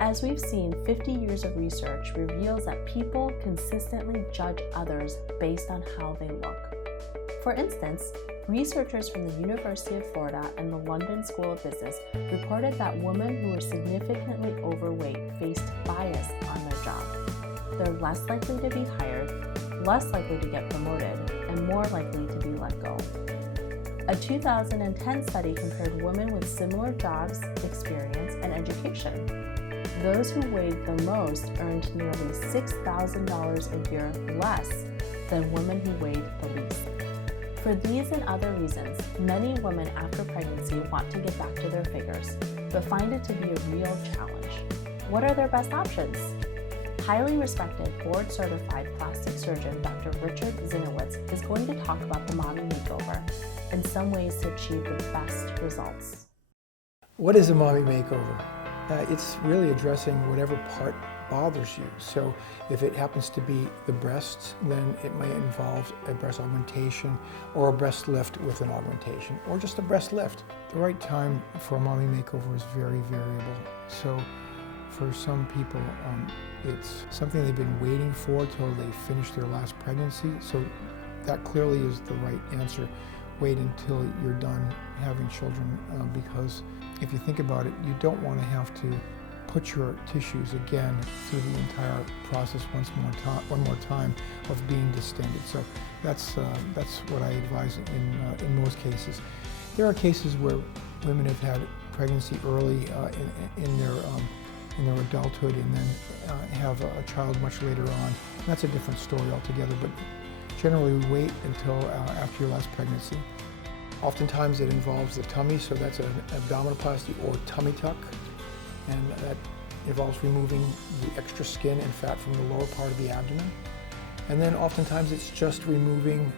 As we've seen, 50 years of research reveals that people consistently judge others based on how they look. For instance, researchers from the University of Florida and the London School of Business reported that women who were significantly overweight faced bias on their job. They're less likely to be hired, less likely to get promoted, and more likely to be let go. A 2010 study compared women with similar jobs, experience, and education. Those who weighed the most earned nearly $6,000 a year less than women who weighed the least. For these and other reasons, many women after pregnancy want to get back to their figures, but find it to be a real challenge. What are their best options? Highly respected, board-certified plastic surgeon Dr. Richard Zienowicz is going to talk about the mommy makeover and some ways to achieve the best results. What is a mommy makeover? It's really addressing whatever part bothers you. So if it happens to be the breasts, then it might involve a breast augmentation or a breast lift with an augmentation, or just a breast lift. The right time for a mommy makeover is very variable. So for some people, it's something they've been waiting for till they finish their last pregnancy. So that clearly is the right answer. Wait until you're done having children, because if you think about it, you don't want to have to put your tissues again through the entire process one more time of being distended. So that's what I advise in most cases. There are cases where women have had pregnancy early in their adulthood and then have a child much later on. That's a different story altogether, but generally we wait until after your last pregnancy. Oftentimes it involves the tummy, so that's an abdominoplasty or tummy tuck, and that involves removing the extra skin and fat from the lower part of the abdomen. And then oftentimes it's just removing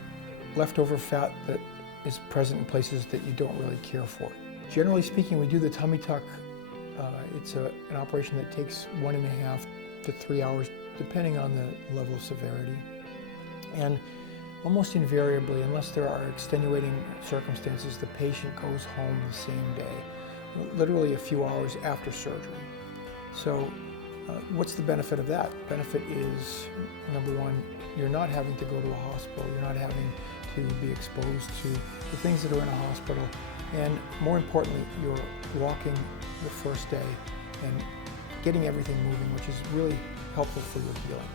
leftover fat that is present in places that you don't really care for. Generally speaking, we do the tummy tuck. It's an operation that takes 1.5 to 3 hours, depending on the level of severity. And almost invariably, unless there are extenuating circumstances, the patient goes home the same day, literally a few hours after surgery. So what's the benefit of that? Benefit is, number one, you're not having to go to a hospital. You're not having to be exposed to the things that are in a hospital. And more importantly, you're walking the first day and getting everything moving, which is really helpful for your healing.